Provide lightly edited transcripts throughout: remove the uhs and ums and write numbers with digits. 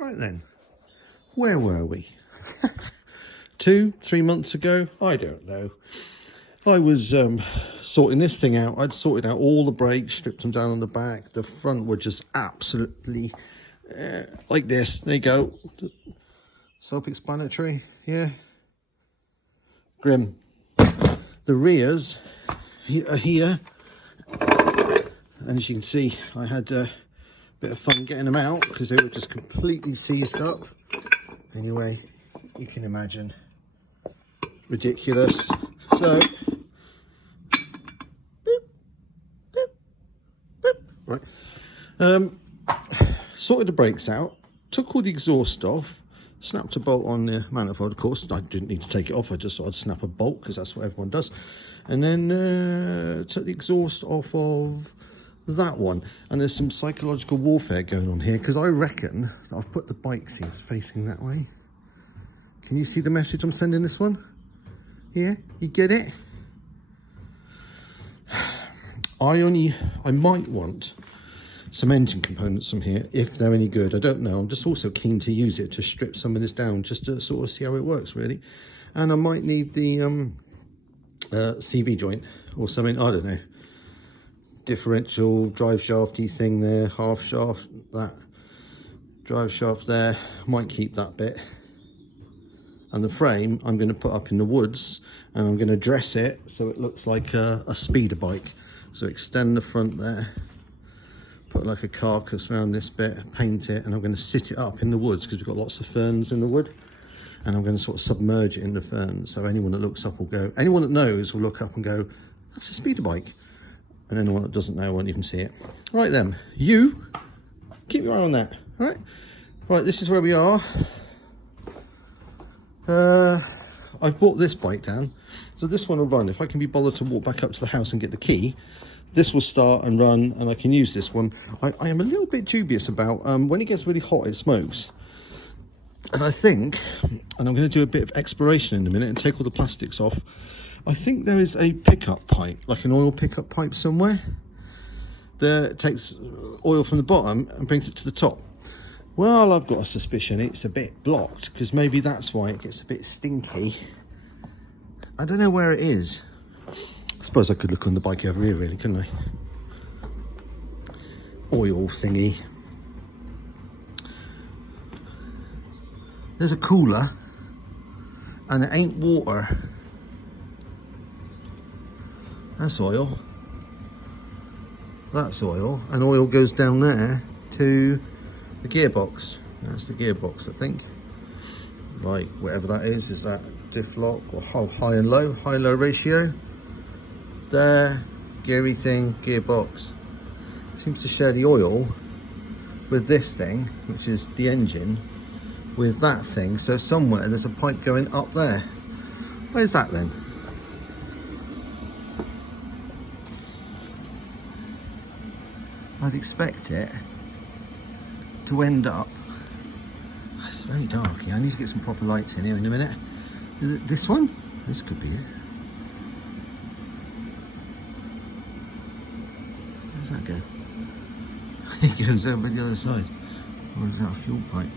Right then, where were we? 2-3 months ago? I don't know. I was sorting this thing out. I'd sorted out all the brakes, stripped them down on the back. The front were just absolutely like this. There you go. Self-explanatory, yeah. Grim. The rears are here. And as you can see, I had a bit of fun getting them out because they were just completely seized up. Anyway, you can imagine. Ridiculous. So, boop, boop, boop. Right. Sorted the brakes out, took all the exhaust off, snapped a bolt on the manifold. Of course, I didn't need to take it off. I just thought I'd snap a bolt because that's what everyone does. And then took the exhaust off of that one. And there's some psychological warfare going on here because I reckon that I've put the bike seats facing that way. Can you see the message I'm sending this one? Yeah, you get it? I might want some engine components from here if they're any good. I don't know. I'm just also keen to use it to strip some of this down just to sort of see how it works really. And I might need the CV joint or something, I don't know. Differential drive shafty thing there, half shaft, that drive shaft there. Might keep that bit. And the frame I'm going to put up in the woods and I'm going to dress it so it looks like a speeder bike. So extend the front there, put like a carcass around this bit, paint it, and I'm going to sit it up in the woods because we've got lots of ferns in the wood. And I'm going to sort of submerge it in the ferns. So anyone that looks up will go, anyone that knows will look up and go, that's a speeder bike. And anyone that doesn't know won't even see it. Right then, you keep your eye on that. All right. Right, this is where we are. I've brought this bike down, so this one will run. If I can be bothered to walk back up to the house and get the key, this will start and run, and I can use this one. I am a little bit dubious about when it gets really hot, it smokes. And I think, and I'm going to do a bit of exploration in a minute and take all the plastics off. I think there is a pickup pipe, like an oil pickup pipe somewhere, that takes oil from the bottom and brings it to the top. Well, I've got a suspicion it's a bit blocked because maybe that's why it gets a bit stinky. I don't know where it is. I suppose I could look on the bike over here really, couldn't I? Oil thingy. There's a cooler and it ain't water. That's oil. That's oil. And oil goes down there to the gearbox. That's the gearbox, I think. Like whatever that is that diff lock or high and low ratio? There, geary thing, gearbox. Seems to share the oil with this thing, which is the engine, with that thing. So somewhere there's a pipe going up there. Where's that then? I'd expect it to end up. It's very dark here. I need to get some proper lights in here in a minute. This one? This could be it. Where does that go? It goes over the other side. Or is that a fuel pipe?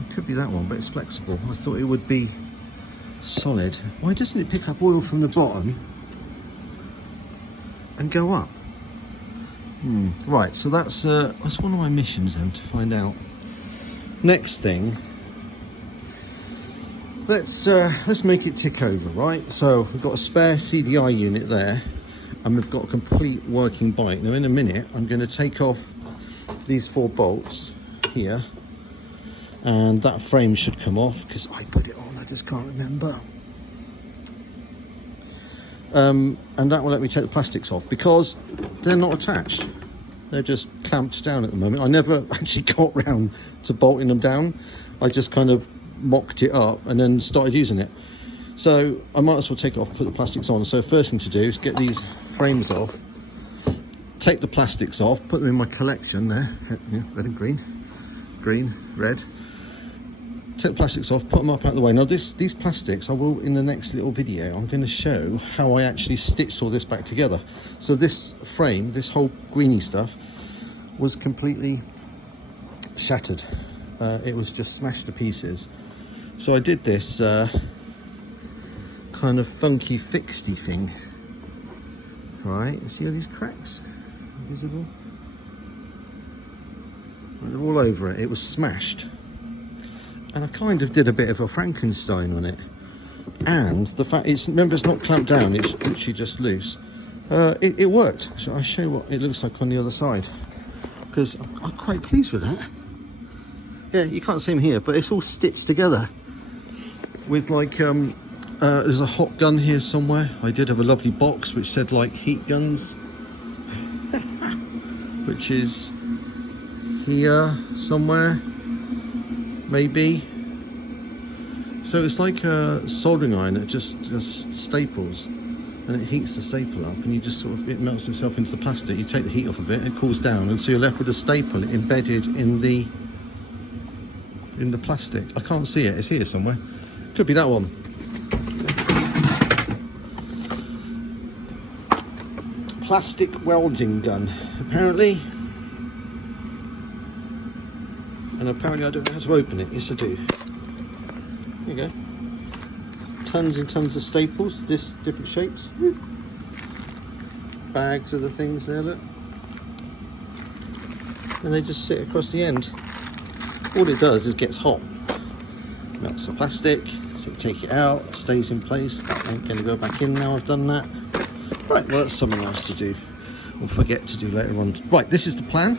It could be that one, but it's flexible. I thought it would be solid. Why doesn't it pick up oil from the bottom and go up? Right, so that's one of my missions then, to find out. Next thing, let's make it tick over, right? So we've got a spare CDI unit there, and we've got a complete working bike. Now in a minute, I'm going to take off these 4 bolts here, and that frame should come off because I put it on. I just can't remember. And that will let me take the plastics off because they're not attached. They're just clamped down at the moment. I never actually got round to bolting them down. I just kind of mocked it up and then started using it. So I might as well take it off, put the plastics on. So first thing to do is get these frames off, take the plastics off, put them in my collection there, red and green, red. Take the plastics off, put them up out of the way. Now these plastics, I will in the next little video, I'm going to show how I actually stitched all this back together. So this frame, this whole greeny stuff, was completely shattered. it was just smashed to pieces. So I did this kind of funky fixedy thing. Right, you see all these cracks? Visible? They're all over it. It was smashed. And I kind of did a bit of a Frankenstein on it. And the fact remember, it's not clamped down, it's literally just loose. It worked. So I'll show you what it looks like on the other side. Because I'm quite pleased with that. Yeah, you can't see them here, but it's all stitched together. With like, there's a hot gun here somewhere. I did have a lovely box which said like heat guns. Which is here somewhere, maybe. So it's like a soldering iron that just staples, and it heats the staple up, and you just sort of, it melts itself into the plastic. You take the heat off of it, it cools down, and so you're left with a staple embedded in the plastic. I can't see it. It's here somewhere. Could be that one. Plastic welding gun, apparently. And apparently I don't know how to open it. Yes, I do. There you go. Tons and tons of staples, different shapes. Bags of the things there, look. And they just sit across the end. All it does is gets hot. Melts the plastic, so you take it out, stays in place. That ain't going to go back in now I've done that. Right, well, that's something else to do. We'll forget to do later on. Right, this is the plan.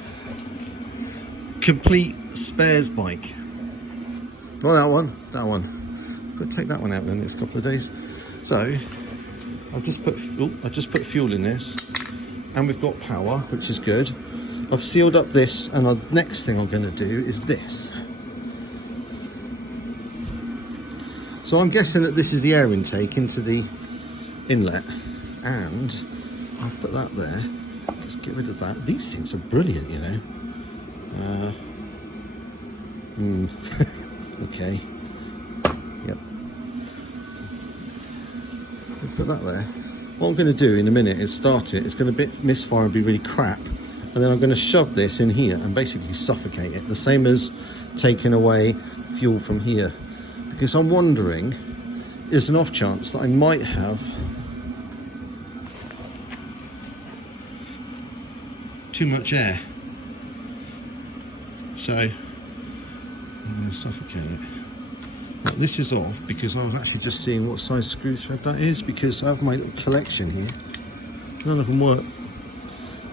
Complete spares bike. Well, that one. Got to take that one out in the next couple of days. So, I just put fuel in this, and we've got power, which is good. I've sealed up this, and the next thing I'm going to do is this. So I'm guessing that this is the air intake into the inlet. And I'll put that there. Let's get rid of that. These things are brilliant, you know. Okay. Yep. I'll put that there. What I'm going to do in a minute is start it. It's going to misfire and be really crap. And then I'm going to shove this in here and basically suffocate it. The same as taking away fuel from here. Because I'm wondering, there's an off chance that I might have too much air, so I'm going to suffocate it. Now, this is off because I was actually just seeing what size screw thread that is, because I have my little collection here. None of them work,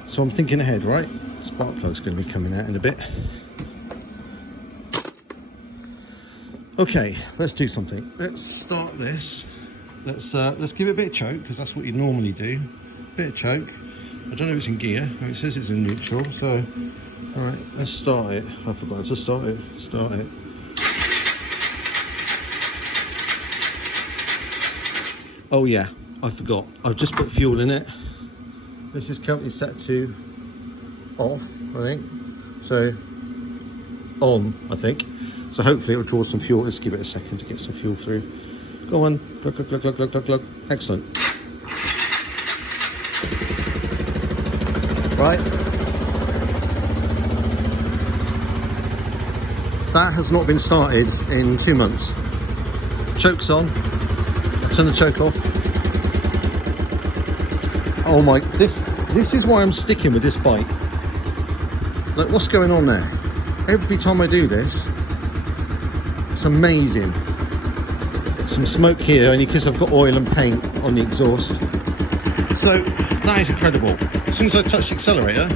so I'm thinking ahead. Right, spark plug's going to be coming out in a bit. Okay, let's do something. Let's start this. Let's give it a bit of choke, because that's what you normally do. Bit of choke. I don't know if it's in gear. No, it says it's in neutral, so... Alright, let's start it. I forgot to start it. Start it. Oh yeah, I forgot. I've just put fuel in it. This is currently set to off, I think. So, on, I think. So hopefully it'll draw some fuel. Let's give it a second to get some fuel through. Go on. Glug, glug, glug, glug, glug, glug, glug. Excellent. Right. That has not been started in 2 months. Choke's on. I'll turn the choke off. Oh my, this is why I'm sticking with this bike. Like, what's going on there? Every time I do this, it's amazing. Some smoke here, only because I've got oil and paint on the exhaust. So, that is incredible. As soon as I touch the accelerator,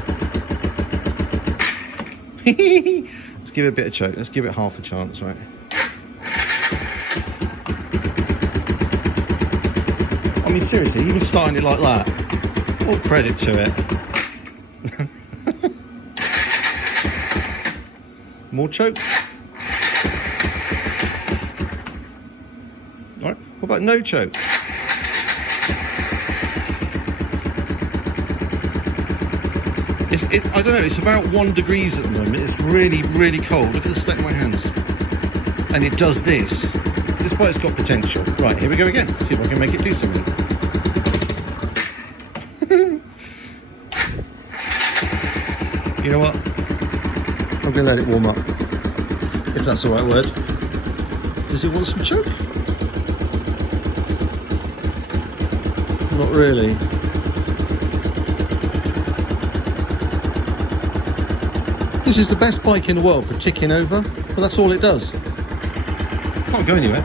let's give it a bit of choke. Let's give it half a chance, right? I mean, seriously, even starting it like that, all credit to it. More choke. All right, what about no choke? I don't know, it's about 1 degree at the moment. It's really, really cold. Look at the state of my hands. And it does this. This bike's got potential. Right, here we go again. See if I can make it do something. You know what? I'm going to let it warm up. if that's the right word. Does it want some choke? Not really. This is the best bike in the world for ticking over, but that's all it does. Can't go anywhere.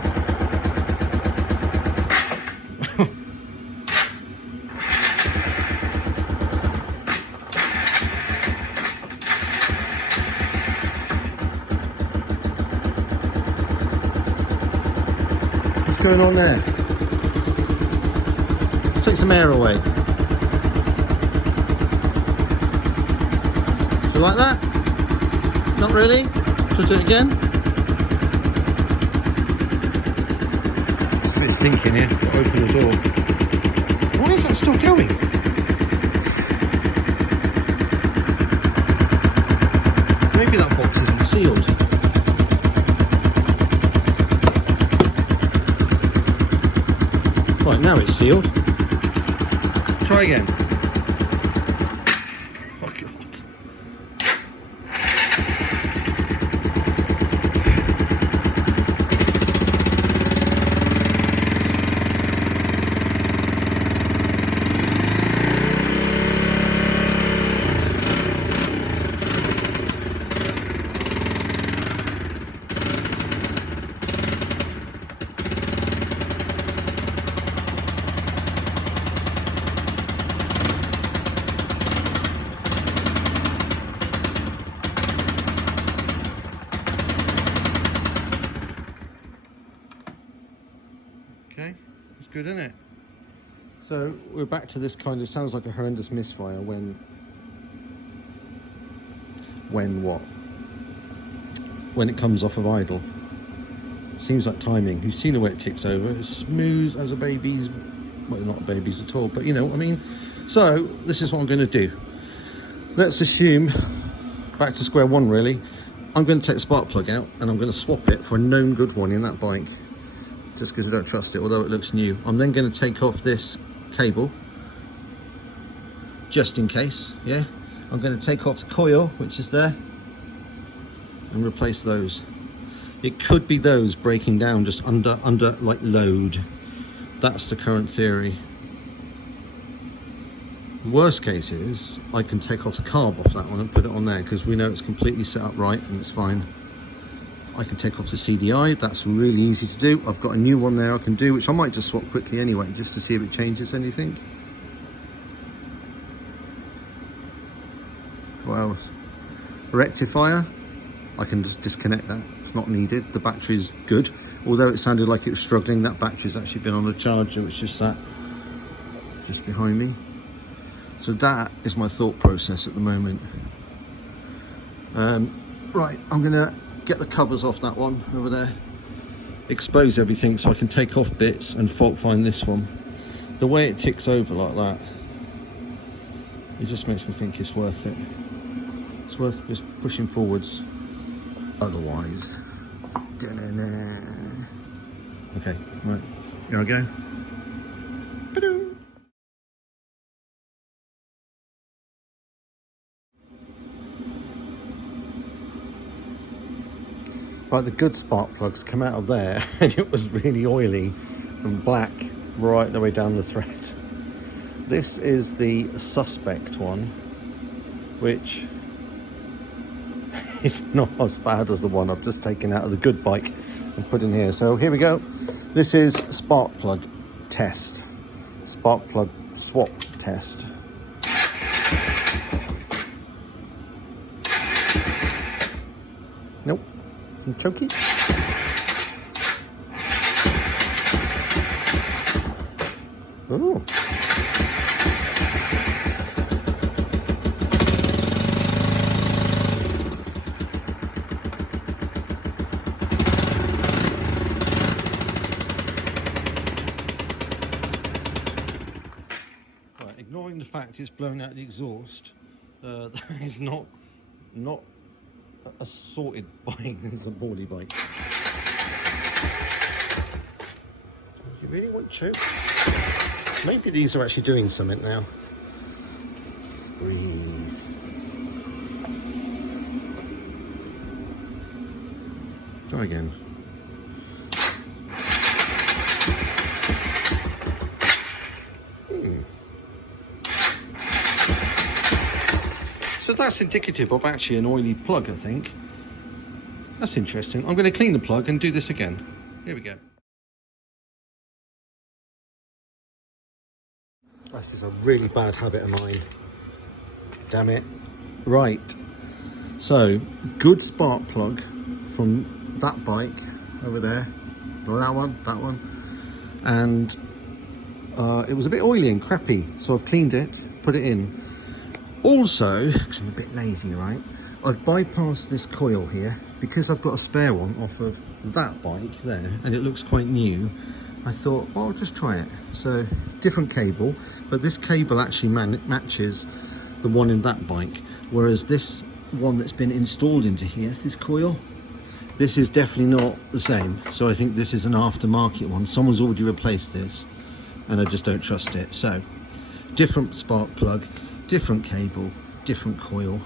What's going on there? Let's take some air away. Do you like that? Not really? Should I do it again? It's a bit stinking here. Got to open the door. Why is that still going? Maybe that box isn't sealed. Right, now it's sealed. Try again. Oh God. Okay, it's good, isn't it? So we're back to this kind of, sounds like a horrendous misfire when what? When it comes off of idle. Seems like timing. You've seen the way it ticks over. It's smooth as a baby's, well, not a baby's at all, but you know what I mean. So this is what I'm going to do. Let's assume, back to square one really, I'm going to take the spark plug out and I'm going to swap it for a known good one in that bike. Just because I don't trust it, although it looks new. I'm then going to take off this cable, just in case, yeah? I'm going to take off the coil, which is there, and replace those. It could be those breaking down just under like load. That's the current theory. The worst case is, I can take off the carb off that one and put it on there, because we know it's completely set up right and it's fine. I can take off the CDI, that's really easy to do. I've got a new one there I can do, which I might just swap quickly anyway, just to see if it changes anything. What else? Rectifier, I can just disconnect that, it's not needed. The battery's good, although it sounded like it was struggling. That battery's actually been on a charger, which is sat just behind me. So that is my thought process at the moment. Right, I'm gonna get the covers off that one over there, expose everything so I can take off bits and fault find this one. The way it ticks over like that, it just makes me think it's worth it. It's worth just pushing forwards, otherwise. Okay, right, here I go. Right, the good spark plugs come out of there and it was really oily and black right the way down the thread. This is the suspect one, which is not as bad as the one I've just taken out of the good bike and put in here. So here we go. This is spark plug test, spark plug swap test. Nope. Chunky. Ooh. Right, ignoring the fact it's blown out the exhaust, that is not a sorted bike. It's a bawdy bike. Do you really want choke? Maybe these are actually doing something now. Breathe. Try again. So that's indicative of actually an oily plug, I think. That's interesting. I'm going to clean the plug and do this again. Here we go. This is a really bad habit of mine. Damn it. Right. So, good spark plug from that bike over there. Well, that one. And it was a bit oily and crappy. So I've cleaned it, put it in. Also, because I'm a bit lazy, right? I've bypassed this coil here because I've got a spare one off of that bike there and it looks quite new. I thought, well, I'll just try it. So, different cable, but this cable actually matches the one in that bike, whereas this one that's been installed into here, this coil, this is definitely not the same. So I think this is an aftermarket one. Someone's already replaced this and I just don't trust it. So, different spark plug, different cable, different coil.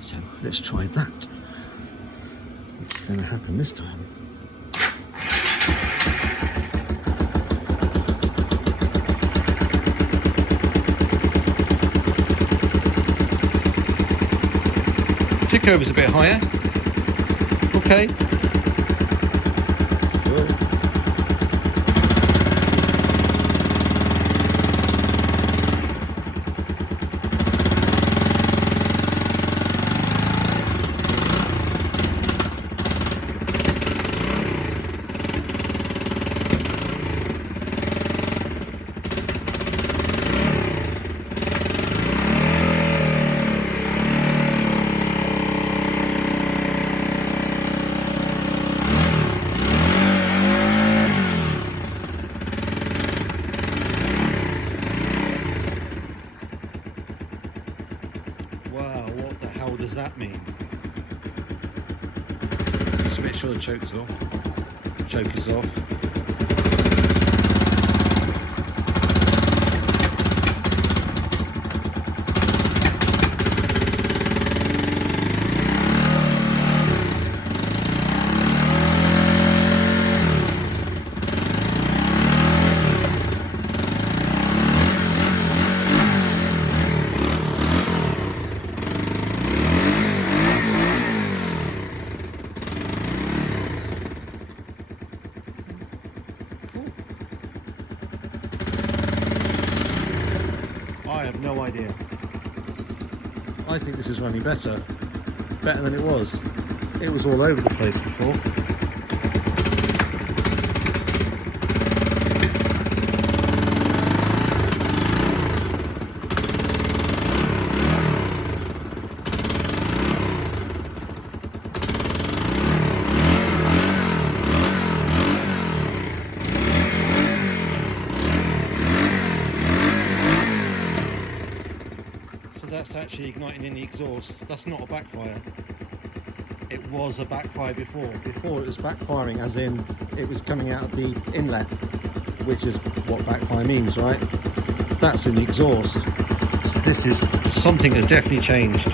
So let's try that. What's going to happen this time? Tick over's a bit higher. Okay. Good. Wow, what the hell does that mean? Just make sure the choke is off. Choke is off. I have no idea. I think this is running better than it was. It was all over the place before. That's actually igniting in the exhaust. That's not a backfire. It was a backfire before. Before it was backfiring as in it was coming out of the inlet, which is what backfire means, right? That's in the exhaust. So this is something has definitely changed.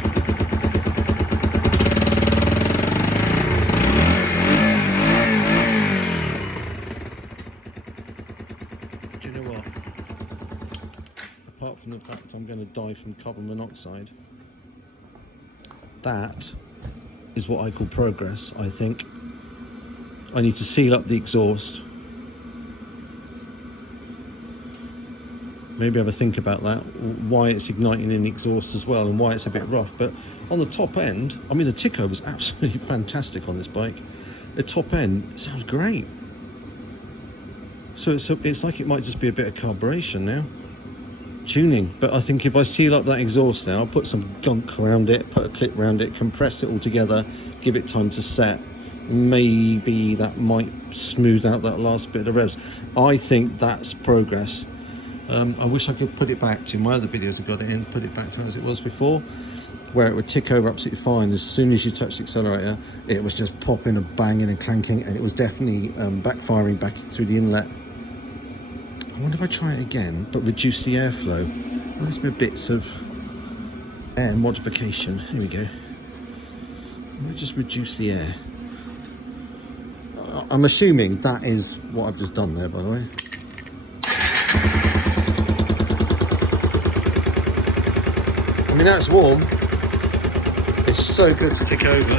Do you know what? Apart from the fact I'm going to die from carbon monoxide, that is what I call progress, I think. I need to seal up the exhaust. Maybe have a think about that, why it's igniting in the exhaust as well and why it's a bit rough. But on the top end, I mean, the tick over is absolutely fantastic on this bike. The top end sounds great. So it's like it might just be a bit of carburation now. Tuning, but I think if I seal up that exhaust now, I'll put some gunk around it, put a clip around it, compress it all together, give it time to set, maybe that might smooth out that last bit of revs. I think that's progress. I wish I could put it back to my other videos I got it in, put it back to as it was before, where it would tick over absolutely fine. As soon as you touched the accelerator, it was just popping and banging and clanking, and it was definitely backfiring back through the inlet. I wonder if I try it again, but reduce the airflow. Well, there's been bits of air modification. Here we go. Let me just reduce the air. I'm assuming that is what I've just done there, by the way. I mean, that's warm. It's so good to tick over.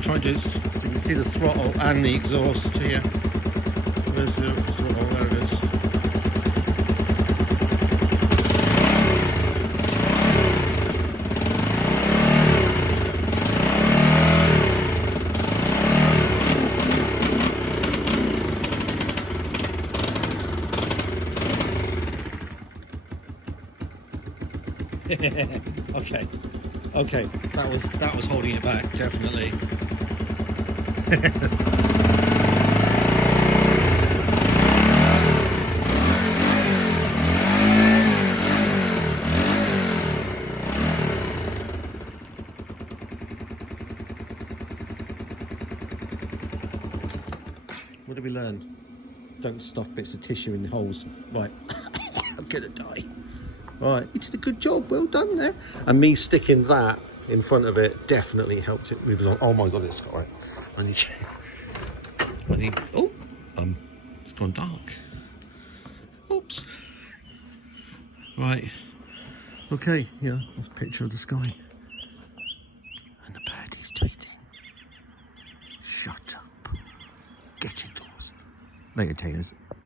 Try to so you can see the throttle and the exhaust here. Where's the throttle? There it is. Okay, that was holding it back, definitely. What did we learn? Don't stuff bits of tissue in the holes. Right, I'm gonna die. Right, you did a good job, well done there. And me sticking that in front of it definitely helped it move along. Oh my God, it's all right. It's gone dark. Oops. Right, okay, yeah, that's a picture of the sky. And the bird is tweeting. Shut up. Get indoors. Later, Taylors.